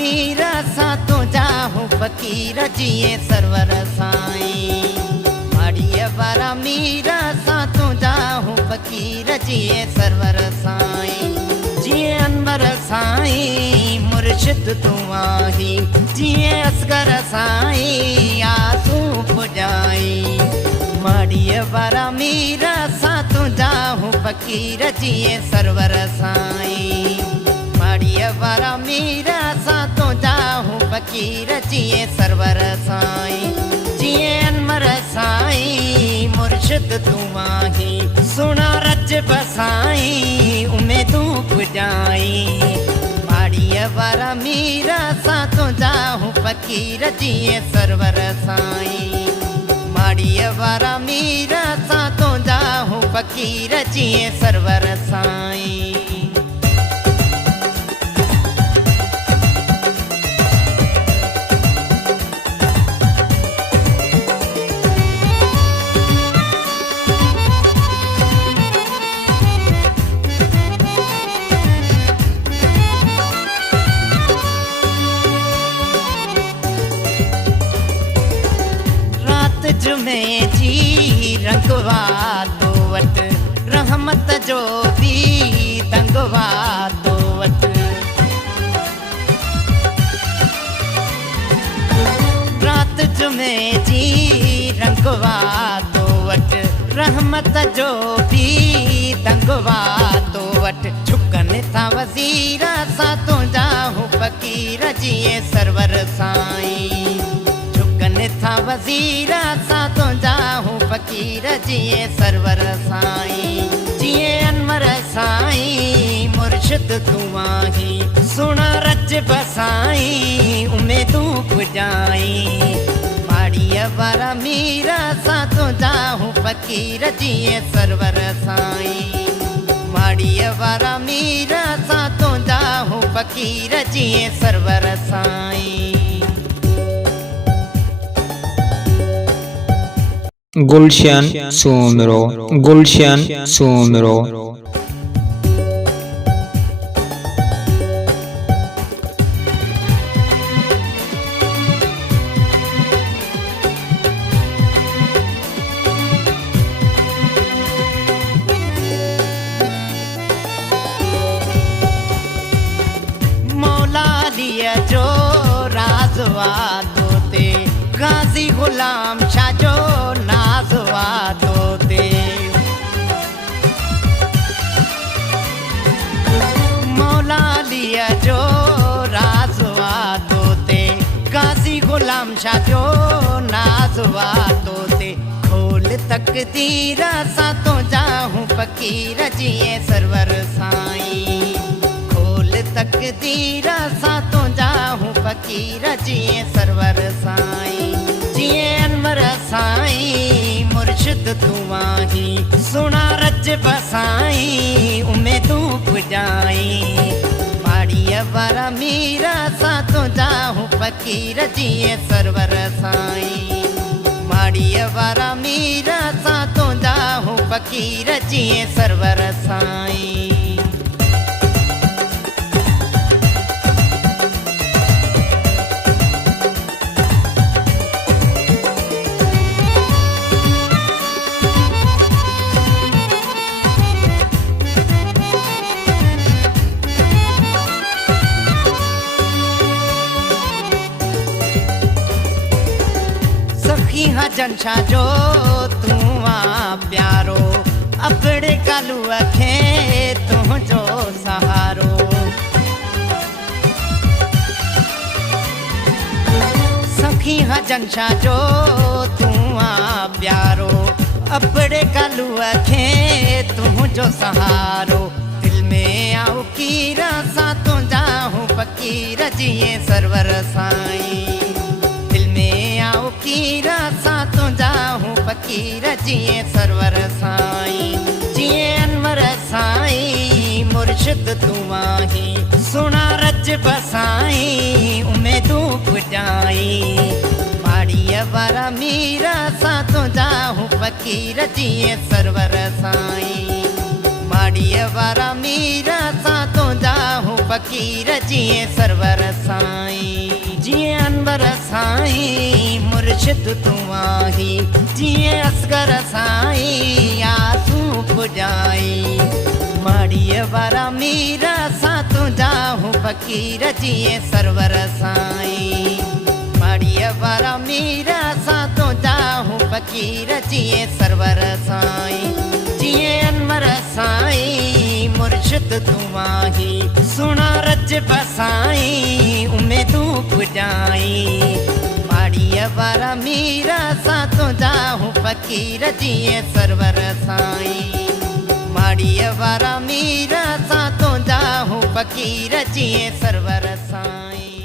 मीरा सा तो जाहूं फकीर जिए सरवर साईं। माड़िया वारा मीरा सा तो जाहूं फकीर जिए सरवर साईं। जिए अनवर साईं मुर्शिद तू आही, जिए असगर साईं आसू पुजाई। माड़िया वारा मीरा सा तो जाहूं फकीर जिए सरवर साईं। माड़िया वारा मीरा सा तो जाहूं फकीर जिए सरवर साईं। जिए अनवर साईं मुर्शिद तू आही, सुना रज बसाई उम्मीदों पुजाई। माड़िया वारा मीरा सा तो जाहूं फकीर जिए सरवर साईं। माड़िया वारा मीरा सा तो जाहूं फकीर जिए सरवर साईं। जुमे जी रंगवा तो वट, रहमत जो भी दंगवा तो वट। रात जुमे जी रंगवा तो वट, रहमत जो भी दंगवा तो वट। झुकन था वजीरा सा तो जाहूं फकीर जिए सरवर साईं। था वजीरा सा तो जाहूं फकीर जिए सरवर साईं। जिए अनवर साईं मुर्शिद तू आही, सुना रज बसाई उम्मीदों पुजाई। माड़िया वारा मीरा सा तो जाहूं फकीर जिए सरवर साईं। माड़िया वारा मीरा सा तो जाहूं फकीर जिए सरवर साईं। गुलशन सुमरो, गुलशन सुमरो। मौला लिया जो राजवा तोते, गाजी गुलाम शाह जो नाजवा तोते। मौला लिया जो राजवा तोते, गाजी गुलाम शाह जो नाजवा तोते। खोल तकदीर सा तो जाहूं फकीर जिए सरवर साईं। खोल तकदीर सा तो जाहूं फकीर जिए सरवर साईं। जिए अनवर साईं मुर्शिद तू आही, सुना रज बसाई उम्मीदों पुजाई। माड़िया वारा मीरा सा तो जाहूं फकीर जिए सरवर साईं। माड़िया वारा मीरा सा तो जाहूं फकीर जिए सरवर साईं। जनशा जो तू आ प्यारो, अपने कालू अखे तू जो सहारो। सखी हाँ जनशा जो तू आ प्यारो, अपने कालू अखे तू जो सहारो। दिल में आओ कीरा सा तो जाहूं फकीर जिए सरवर साईं। कीरा सा तो जाहूं फकीर जिए सरवर साईं। जिए अनवर साईं मुर्शिद तू आही, सुना रज बसाई उम्मीदों पुजाई। माड़िया वारा मीरा सा तो जाहूं फकीर जिए सरवर साईं। माड़ीअ वारा मीर सां तुंहिंजा हूं फ़क़ीर जीअं सरवर साईं जीअं अनवर साईं मुर्शिद तूं आहीं जीअं असगर साईं आसूं पुॼाई माड़ीअ वारा मीर सां तुंहिंजा हूं फ़क़ीर जीअं सरवर साईं माड़ीअ वारा मीर सां तुंहिंजा हूं फ़क़ीर जीअं सरवर साईं जीअं अनवर साईं मुर्शिद तूं आहीं सुहिणा रजब साईं उमेदूं पुॼाई माड़ीअ वारा मीर सां तुंहिंजा हूं फ़क़ीर जीअं सरवर साईं माड़ीअ वारा मीर सां तुंहिंजा हूं फ़क़ीर जीअं सरवर साईं।